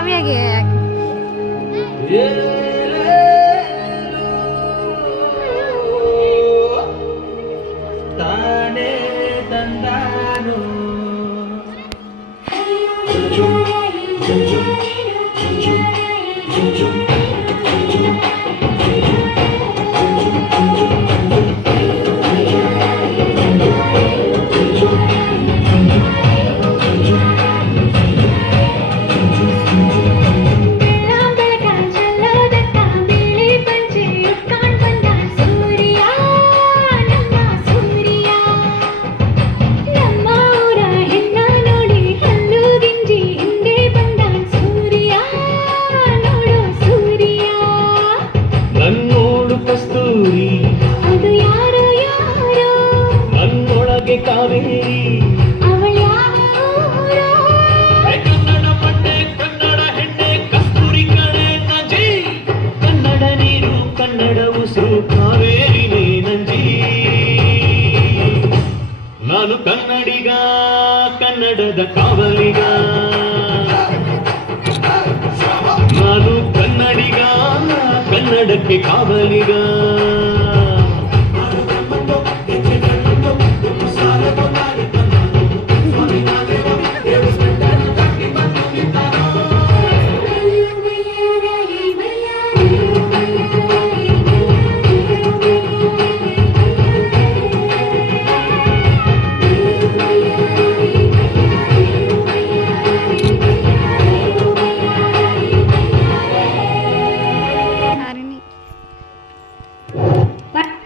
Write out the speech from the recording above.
ಕಾವ್ಯಾಗೆ ತಾನೇ ತಂದಾನು ಕಾವೇರಿ ಕನ್ನಡ ಪಟ್ಟೆ ಕನ್ನಡ ಹೆಣ್ಣೆ ಕಸ್ತೂರಿ ಕಣೆ ನಂಜಿ ಕನ್ನಡ ನೀರು ಕನ್ನಡ ಉಸಿರು ಕಾವೇರಿನೇ ನಂಜಿ ನಾನು ಕನ್ನಡಿಗ ಕನ್ನಡದ ಕಾವಲಿಗ ನಾನು ಕನ್ನಡಿಗ ಕನ್ನಡಕ್ಕೆ ಕಾವಲಿಗ